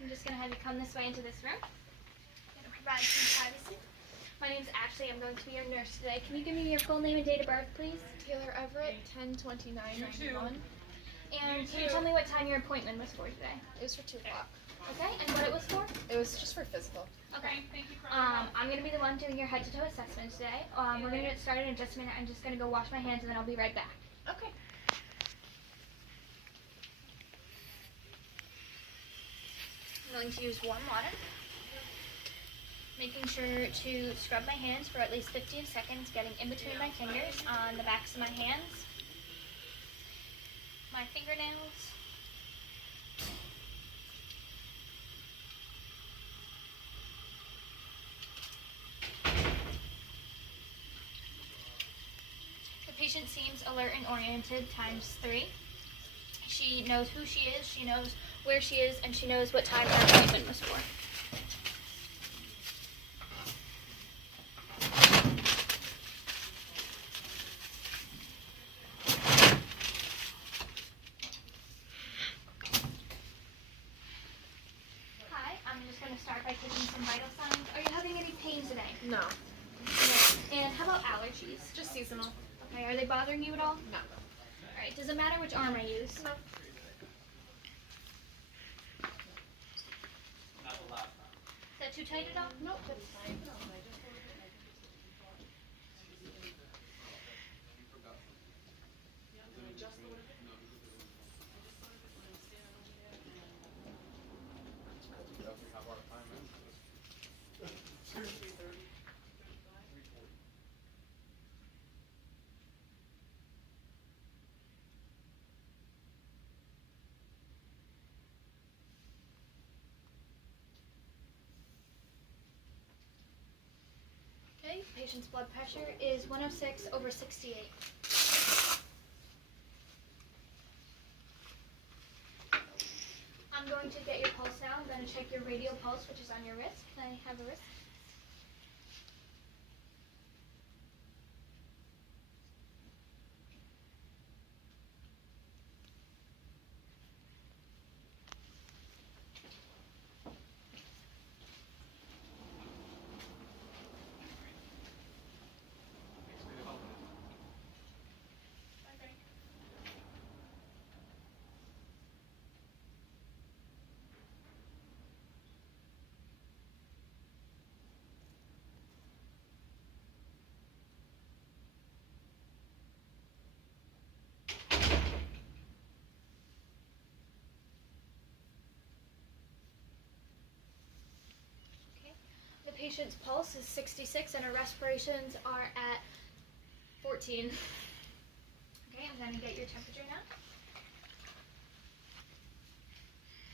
I'm just going to have you come this way into this room. I'm going to provide some privacy. My name's Ashley. I'm going to be your nurse today. Can you give me your full name and date of birth, please? Taylor Everett, 10/29/91. And can you tell me what time your appointment was for today? It was for 2 o'clock. Okay, and what it was for? It was just for physical. Okay. I'm going to be the one doing your head-to-toe assessment today. We're going to get started in just a minute. I'm just going to go wash my hands and then I'll be right back. Okay. I'm going to use warm water. Making sure to scrub my hands for at least 15 seconds, getting in between my fingers on the backs of my hands, my fingernails, the patient seems alert and oriented ×3. She knows who she is, she knows where she is, and she knows what time her appointment was for. Start by taking some vital signs. Are you having any pain today? No. And how about allergies? Just seasonal. Okay, are they bothering you at all? No. Alright, does it matter which arm I use? No. Is that too tight at all? Nope, that's fine. Okay, patient's blood pressure is 106/68. I'm going to get your pulse now. I'm going to check your radial pulse, which is on your wrist. Can I have a wrist? The patient's pulse is 66 and her respirations are at 14. Okay, I'm going to get your temperature now.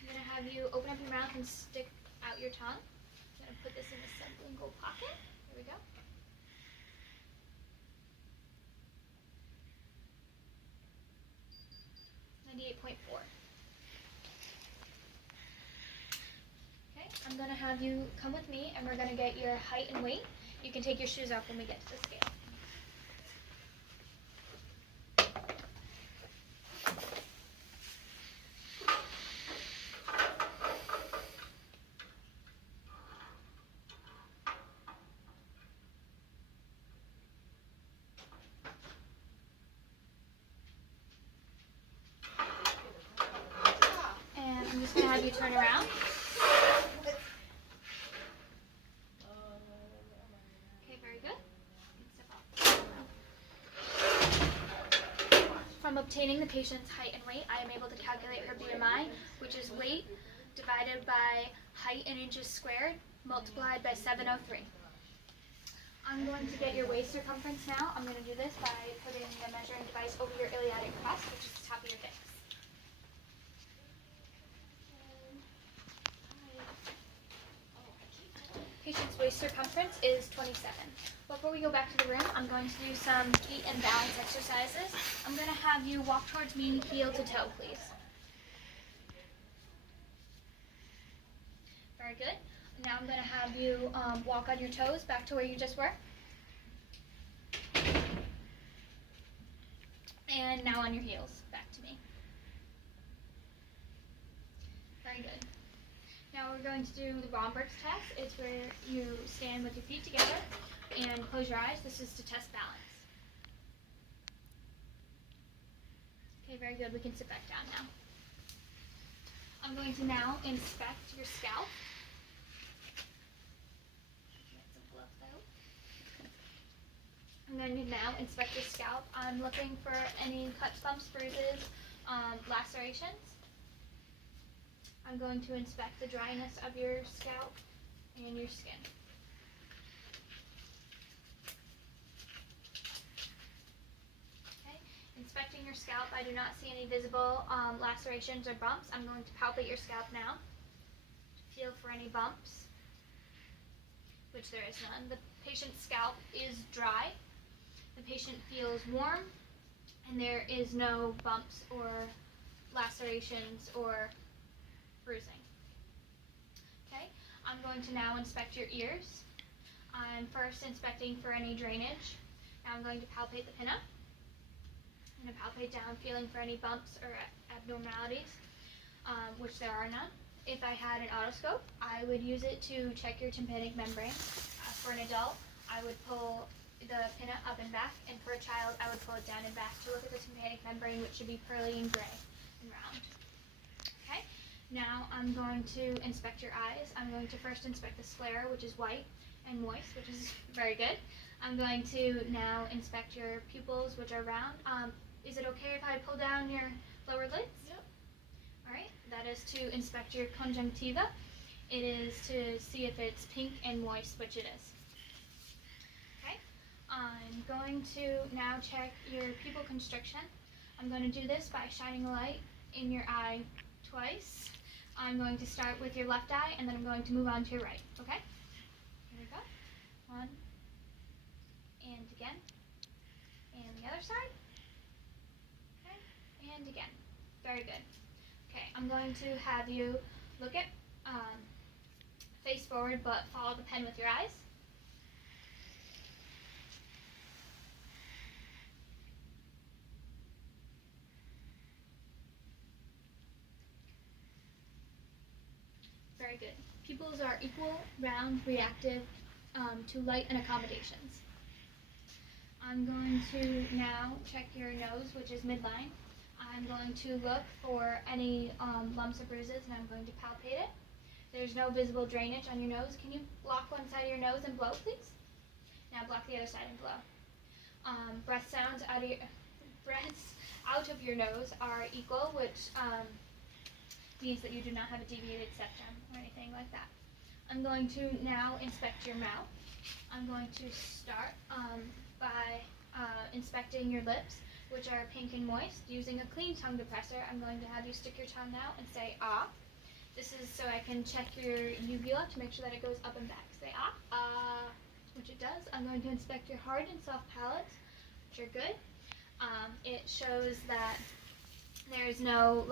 I'm going to have you open up your mouth and stick out your tongue. I'm going to put this in the sublingual pocket. Here we go. .4. Okay, I'm going to have you come with me and we're going to get your height and weight. You can take your shoes off when we get to the scale. And I'm just going to have you turn around. From obtaining the patient's height and weight, I am able to calculate her BMI, which is weight divided by height in inches squared, multiplied by 703. I'm going to get your waist circumference now. I'm going to do this by putting the measuring device over your iliac crest, which is the top of your face. Patient's waist circumference is 27. Before we go back to the room, I'm going to do some feet and balance exercises. I'm going to have you walk towards me heel to toe, please. Very good. Now I'm going to have you walk on your toes back to where you just were. And now on your heels, back to me. Very good. Now we're going to do the Romberg's test. It's where you stand with your feet together and close your eyes. This is to test balance. Okay, very good. We can sit back down now. I'm going to now inspect your scalp. Get some gloves out. I'm going to now inspect your scalp. I'm looking for any cuts, bumps, bruises, lacerations. I'm going to inspect the dryness of your scalp and your skin. Okay, inspecting your scalp, I do not see any visible lacerations or bumps. I'm going to palpate your scalp now. Feel for any bumps, which there is none. The patient's scalp is dry. The patient feels warm, and there is no bumps or lacerations or bruising. Okay, I'm going to now inspect your ears. I'm first inspecting for any drainage. Now I'm going to palpate the pinna. I'm going to palpate down, feeling for any bumps or abnormalities, which there are none. If I had an otoscope, I would use it to check your tympanic membrane. For an adult, I would pull the pinna up and back, and for a child, I would pull it down and back to look at the tympanic membrane, which should be pearly and gray and round. Okay, now I'm going to inspect your eyes. I'm going to first inspect the sclera, which is white and moist, which is very good. I'm going to now inspect your pupils, which are round. Is it okay if I pull down your lower lids? Yep. Alright, that is to inspect your conjunctiva. It is to see if it's pink and moist, which it is. Okay, I'm going to now check your pupil constriction. I'm going to do this by shining a light in your eye twice. I'm going to start with your left eye, and then I'm going to move on to your right, okay? Here we go. One, and again, and the other side, okay, and again. Very good. Okay, I'm going to have you look at face forward, but follow the pen with your eyes. Very good. Pupils are equal, round, reactive to light and accommodations. I'm going to now check your nose, which is midline. I'm going to look for any lumps or bruises, and I'm going to palpate it. There's no visible drainage on your nose. Can you block one side of your nose and blow, please? Now block the other side and blow. Breath sounds breaths out of your nose are equal, which means that you do not have a deviated septum or anything like that. I'm going to now inspect your mouth. I'm going to start by inspecting your lips, which are pink and moist. Using a clean tongue depressor, I'm going to have you stick your tongue out and say ah. This is so I can check your uvula to make sure that it goes up and back. Say ah, which it does. I'm going to inspect your hard and soft palates, which are good. It shows that there's no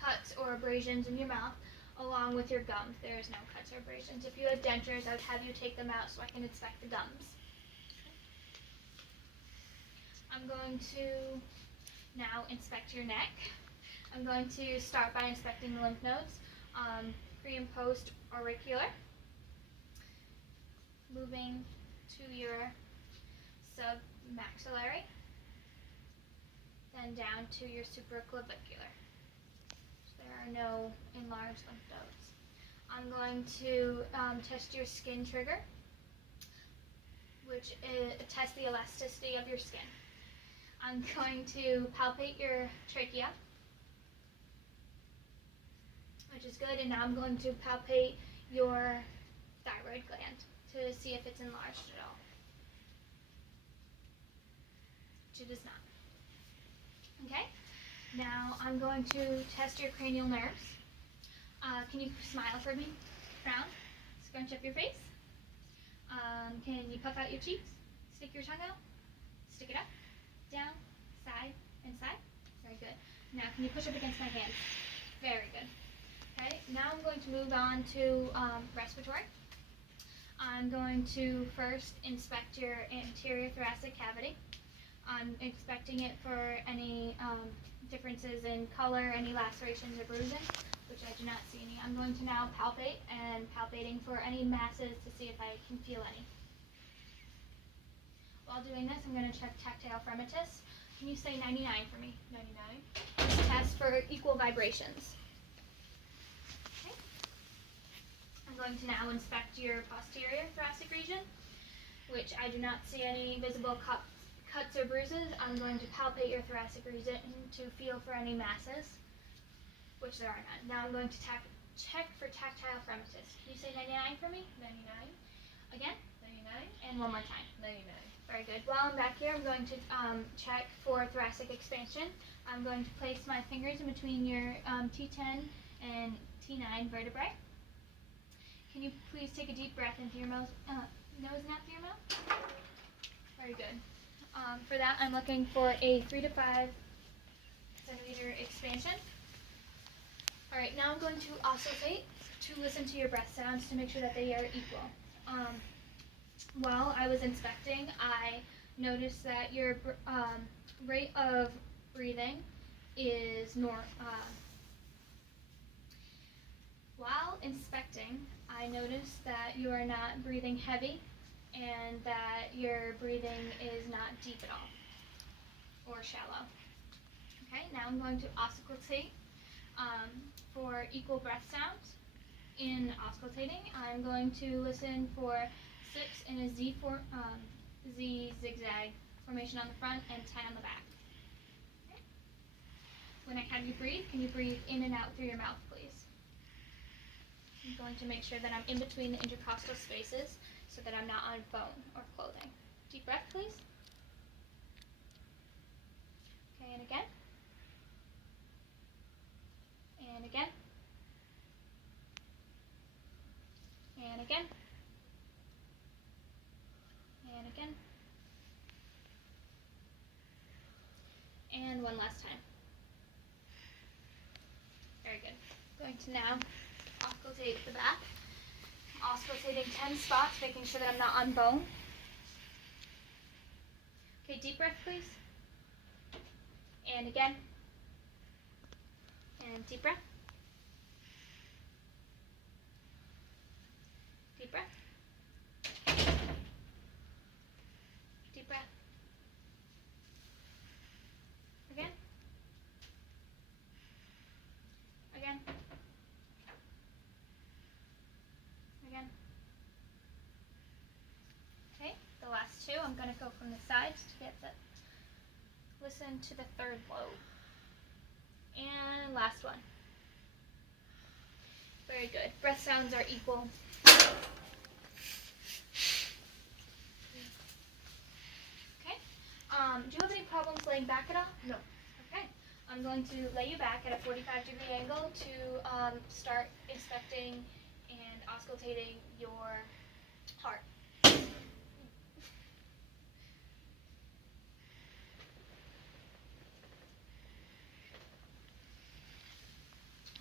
cuts or abrasions in your mouth, along with your gums. There's no cuts or abrasions. If you have dentures, I would have you take them out so I can inspect the gums. I'm going to now inspect your neck. I'm going to start by inspecting the lymph nodes, pre and post auricular, moving to your submaxillary, then down to your supraclavicular. So there are no enlarged lymph nodes. I'm going to test your skin trigger, which tests the elasticity of your skin. I'm going to palpate your trachea, which is good, and now I'm going to palpate your thyroid gland to see if it's enlarged at all, which it is not. Okay, now I'm going to test your cranial nerves. Can you smile for me? Frown, scrunch up your face. Can you puff out your cheeks? Stick your tongue out, stick it up, down, side, and side. Very good. Now can you push up against my hands? Very good. Okay, now I'm going to move on to respiratory. I'm going to first inspect your anterior thoracic cavity. I'm inspecting it for any differences in color, any lacerations or bruising. which I do not see any. I'm going to now palpate and palpating for any masses to see if I can feel any. While doing this, I'm going to check tactile fremitus. Can you say 99 for me? 99. This test for equal vibrations. Okay. I'm going to now inspect your posterior thoracic region, which I do not see any visible cuts or bruises. I'm going to palpate your thoracic region to feel for any masses, which there are none. Now I'm going to check for tactile fremitus. Can you say 99 for me? 99. Again? 99. And one more time. 99. Very good. While I'm back here, I'm going to check for thoracic expansion. I'm going to place my fingers in between your T10 and T9 vertebrae. Can you please take a deep breath into your nose and out through your mouth? Very good. For that, I'm looking for a 3 to 5 centimeter expansion. All right, now I'm going to oscillate to listen to your breath sounds to make sure that they are equal. While I was inspecting, I noticed that your rate of breathing is while inspecting, I noticed that you are not breathing heavy and that your breathing is not deep at all or shallow. Okay, now I'm going to auscultate for equal breath sounds. In auscultating, I'm going to listen for 6 in a Z zigzag formation on the front and 10 on the back. Okay. When I have you breathe, can you breathe in and out through your mouth, please? I'm going to make sure that I'm in between the intercostal spaces so that I'm not on bone or clothing. Deep breath, please. Okay, and again. And again. And again. And again. And one last time. Very good. Going to now auscultate the back. Auscultating 10 spots, making sure that I'm not on bone. Okay, deep breath, please. And again. And deep breath. Deep breath. Deep breath. Again. Again. Again. Okay, the last two, I'm going to go from the sides to get that. Listen to the third lobe. And last one. Very good. Breath sounds are equal. Okay. Do you have any problems laying back at all? No. Okay. I'm going to lay you back at a 45-degree angle to start inspecting and auscultating your heart.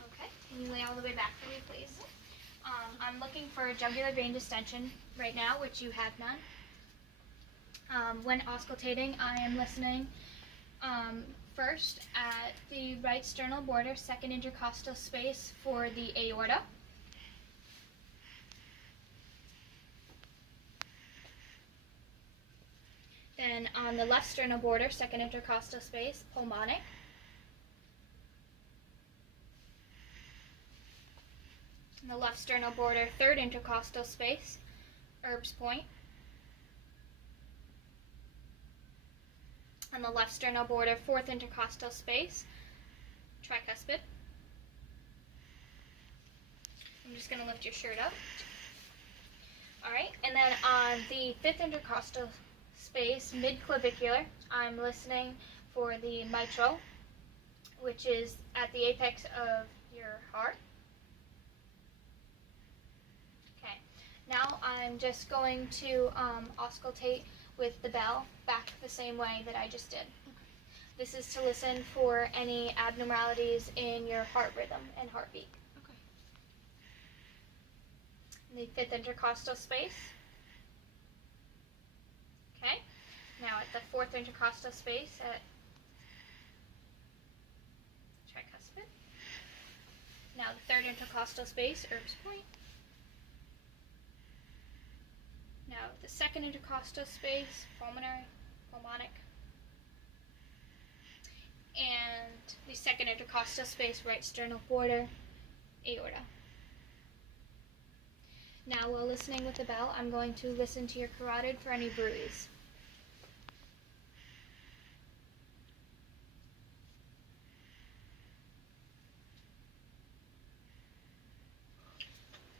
Okay, can you lay all the way back for me, please? I'm looking for jugular vein distension right now, which you have none. When auscultating, I am listening first at the right sternal border, second intercostal space for the aorta. Then on the left sternal border, second intercostal space, pulmonic. On the left sternal border, third intercostal space, Erb's point. On the left sternal border, fourth intercostal space, tricuspid. I'm just going to lift your shirt up. All right, and then on the fifth intercostal space, mid-clavicular, I'm listening for the mitral, which is at the apex of your heart. Okay, now I'm just going to auscultate with the bell back the same way that I just did. This is to listen for any abnormalities in your heart rhythm and heartbeat. Okay. The fifth intercostal space. Okay. Now at the fourth intercostal space at tricuspid. Now Now the third intercostal space, Erb's point. Now the second intercostal space, pulmonary, pulmonic. And the second intercostal space, right sternal border, aorta. Now while listening with the bell, I'm going to listen to your carotid for any bruise.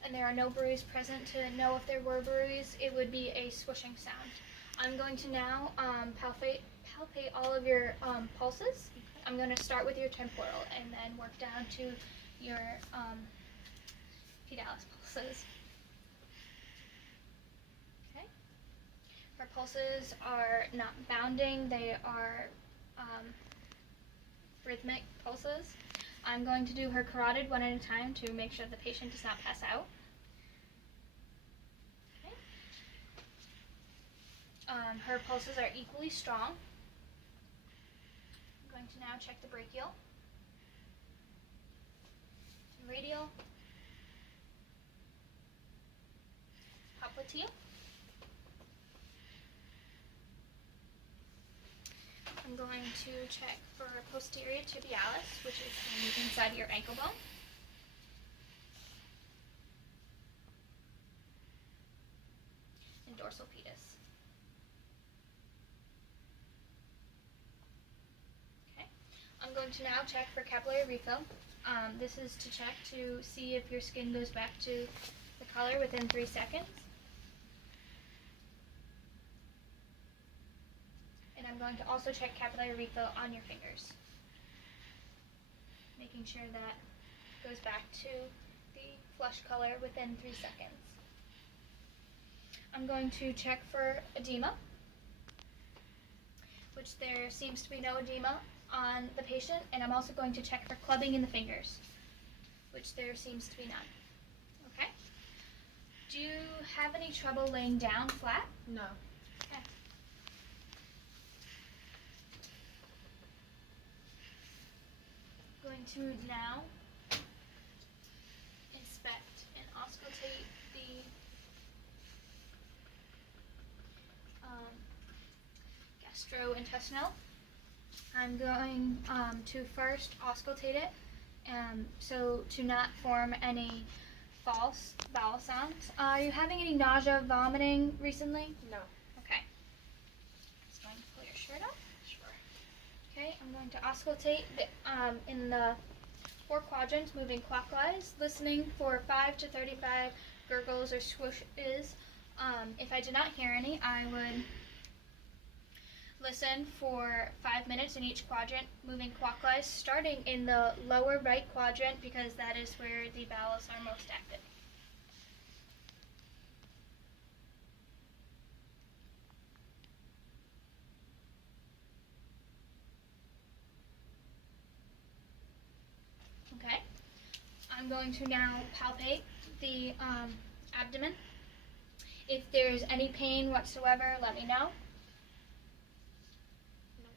And there are no bruise present. To know if there were bruise, it would be a swishing sound. I'm going to now palpate all of your pulses. I'm going to start with your temporal and then work down to your pedalis pulses. Okay. Our pulses are not bounding, they are rhythmic pulses. I'm going to do her carotid one at a time to make sure the patient does not pass out. Okay. Her pulses are equally strong. I'm going to now check the brachial, radial, popliteal. I'm going to check for posterior tibialis, which is inside your ankle bone. And dorsal pedis. Okay. I'm going to now check for capillary refill. This is to check to see if your skin goes back to the color within 3 seconds. And I'm going to also check capillary refill on your fingers, making sure that goes back to the flush color within 3 seconds. I'm going to check for edema, which there seems to be no edema on the patient, and I'm also going to check for clubbing in the fingers, which there seems to be none. Okay? Do you have any trouble laying down flat? No. Okay. Going to now inspect and auscultate the gastrointestinal. I'm going to first auscultate it, so to not form any false bowel sounds. Are you having any nausea, vomiting recently? No. Okay. Just going to pull your shirt up. Sure. Okay, I'm going to auscultate in the 4 quadrants, moving clockwise, listening for 5 to 35 gurgles or swooshes. If I did not hear any, I would listen for 5 minutes in each quadrant, moving clockwise, starting in the lower right quadrant because that is where the bowels are most active. Okay, I'm going to now palpate the abdomen. If there's any pain whatsoever, let me know. No.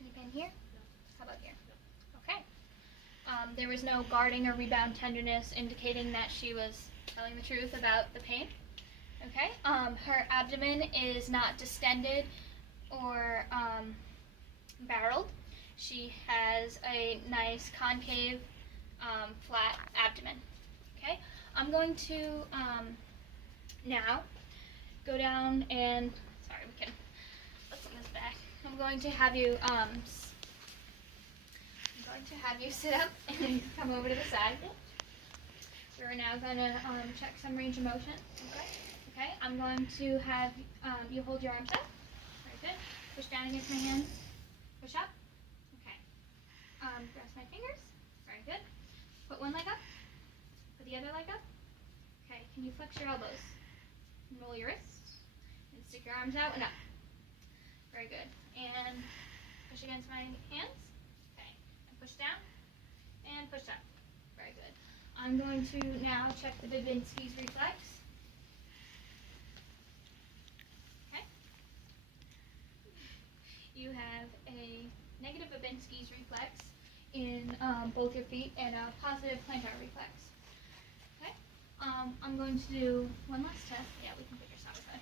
Any pain here? No. How about here? No. Okay. There was no guarding or rebound tenderness indicating that she was telling the truth about the pain. Okay. Her abdomen is not distended or barreled. She has a nice concave, flat abdomen. Okay, I'm going to now go down and we can let's put this back. I'm going to have you sit up and come over to the side. We're now going to check some range of motion. Okay. Okay. I'm going to have you hold your arms up. Very good. Push down against my hands. Push up. Press my fingers. Very good. Put one leg up. Put the other leg up. Okay, can you flex your elbows? And roll your wrists. And stick your arms out and up. Very good. And push against my hands. Okay. And push down. And push up. Very good. I'm going to now check the Babinski's reflex. Okay. You have a negative Babinski's reflex. in both your feet and a positive plantar reflex. Okay? I'm going to do one last test. Yeah, we can put your socks on.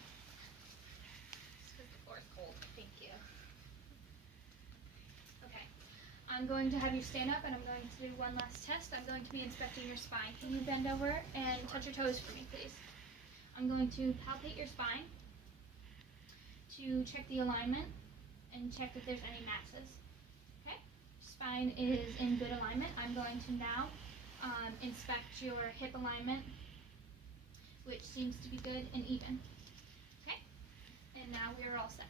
Just because the floor is cold. Thank you. Okay. I'm going to have you stand up and I'm going to do one last test. I'm going to be inspecting your spine. Can you bend over and touch your toes for me, please? I'm going to palpate your spine to check the alignment and check if there's any masses. Okay? Spine is in good alignment. I'm going to now inspect your hip alignment, which seems to be good and even. Okay? And now we are all set.